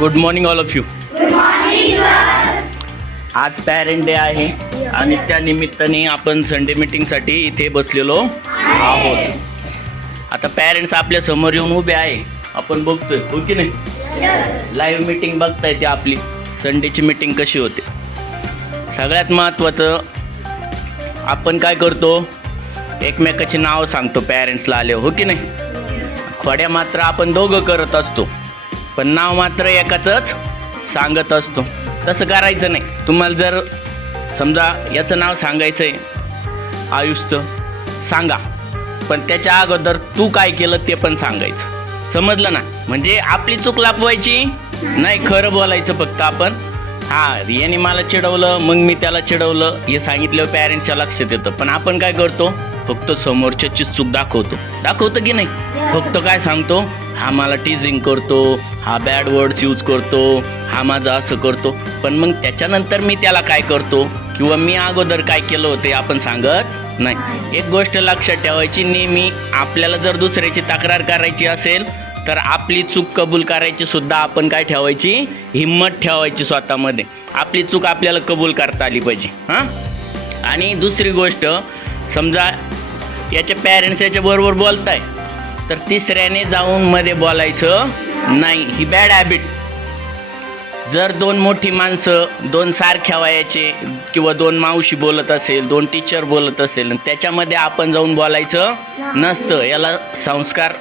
Good morning all of you आज parent day आहे आणि त्या निमित्ताने आपण संडे मीटिंगसाठी इथे बसलेलो आहोत. आता पॅरेंट्स आपल्यासमोर येऊन उभे आहे. आपण बघतोय हो की नाही? लाईव्ह मीटिंग बघताय ते आपली. संडेची मीटिंग कशी होते? सगळ्यात महत्त्वाचं आपण काय करतो? एकमेकाची नाव सांगतो पॅरेंट्सला आले हो की नाही? खोड्या मात्र आपण दोघं करत असतो. पण नाव मात्र एकाचंच सांगत असतो. तसं करायचं नाही. तुम्हाला जर समजा याचं नाव सांगायचं आहे आयुष्य सांगा. पण त्याच्या अगोदर तू काय केलं ते पण सांगायचं. समजलं ना? म्हणजे आपली चूक लापवायची? नाही खरं बोलायचं फक्त आपण. हां याने मला चिडवलं मग मी त्याला चिडवलं हे सांगितलं पॅरेंट्सच्या लक्षात येतं. पण आपण काय करतो? फक्त समोरच्याची चूक दाखवतो. दाखवतो की नाही? फक्त काय सांगतो? हा मला टीजिंग करतो. हा बॅड वर्ड्स यूज करतो हा माझं असं करतो. पण मग त्याच्यानंतर मी त्याला काय करतो? किंवा मी अगोदर काय केलं होते आपण सांगत नाही. एक गोष्ट लक्षात ठेवायची नेहमी आपल्याला जर दुसऱ्याची तक्रार करायची असेल तर आपली चूक कबूल करायची सुद्धा आपण काय ठेवायची? हिंमत ठेवायची स्वतःमध्ये. आपली चूक आपल्याला कबूल करता आली पाहिजे. हां? आणि दुसरी गोष्ट समजा याचे पॅरेंट्स याच्याबरोबर बोलताय तर तिसऱ्याने जाऊन मध्ये बोलायचं नाही ही बॅड हॅबिट जर दोन मोठी माणसं दोन सारख्या वयाचे किंवा दोन मावशी बोलत असेल दोन टीचर बोलत असेल त्याच्यामध्ये आपण जाऊन बोलायचं नसतं. याला संस्कार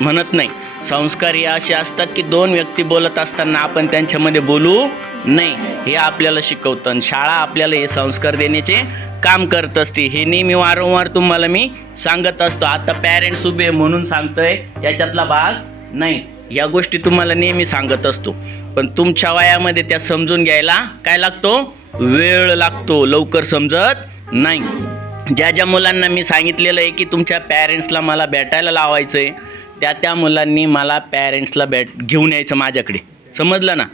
म्हणत नाही. संस्कार हे असे असतात की दोन व्यक्ती बोलत असताना आपण त्यांच्यामध्ये बोलू नाही. हे आपल्याला शिकवतं. आणि शाळा आपल्याला हे संस्कार देण्याचे काम करत असते. हे नेहमी वारंवार तुम्हाला मी सांगत असतो. आता पॅरेंट्स उभे आहे म्हणून सांगतोय. याच्यातला भाग नाही. या गोष्टी तुम्हाला नेहमी सांगत असतो. पण तुमच्या वयामध्ये त्या समजून घ्यायला काय लागतो? वेळ लागतो. लवकर समजत नाही. ज्या ज्या मुलांना मी सांगितलेलं आहे की तुमच्या पॅरेंट्सला मला भेटायला लावायचं आहे त्या त्या मुलांनी मला पॅरेंट्सला भेट घेऊन यायचं माझ्याकडे. समजलं ना?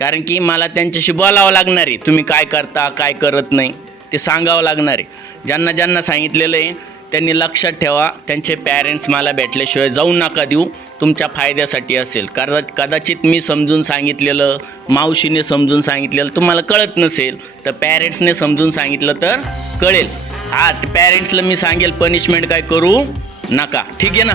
कारण की मला त्यांच्याशी बोलावं लागणार आहे. तुम्ही काय करता काय करत नाही ते सांगावं लागणार आहे. ज्यांना ज्यांना सांगितलेलं आहे त्यांनी लक्षात ठेवा त्यांचे पॅरेंट्स मला भेटल्याशिवाय जाऊ नका देऊ. तुमच्या फायद्यासाठी असेल. कारण कदाचित मी समजून सांगितलेलं मावशीने समजून सांगितलेलं तुम्हाला कळत नसेल तर पॅरेंट्सने समजून सांगितलं तर कळेल. हा पॅरेंट्सला मी सांगेल पनिशमेंट काय करू नका. ठीक आहे ना?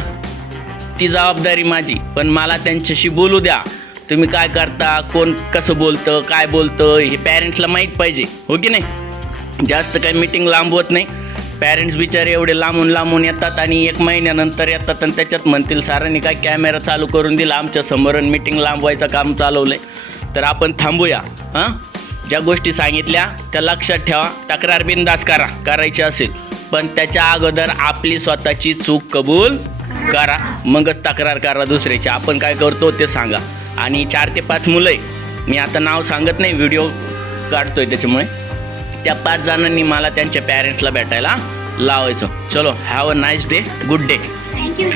ती जबाबदारी माझी. पण मला त्यांच्याशी बोलू द्या. तुम्ही काय करता कोण कसं बोलतं काय बोलतं हे पॅरेंट्सला माहीत पाहिजे. हो की नाही? जास्त काही मीटिंग लांबवत नाही. पॅरेंट्स बिचारे एवढे लांबून लांबून येतात आणि एक महिन्यानंतर येतात आणि त्याच्यात म्हणतील सारांनी काय कॅमेरा चालू करून दिला? आमच्यासमोर मीटिंग लांबवायचं काम चालवलं आहे तर आपण थांबूया हां? ज्या गोष्टी सांगितल्या त्या लक्षात ठेवा. तक्रार बिंदास करा करायची असेल. पण त्याच्या अगोदर आपली स्वतःची चूक कबूल करा. मगच तक्रार करा दुसऱ्याची. आपण काय करतो ते सांगा. आणि चार ते पाच मुलं आहे. मी आता नाव सांगत नाही व्हिडिओ काढतोय त्याच्यामुळे. त्या पाच जणांनी मला त्यांच्या पॅरेंट्सला भेटायला लावायचं. चलो have a nice day good day thank you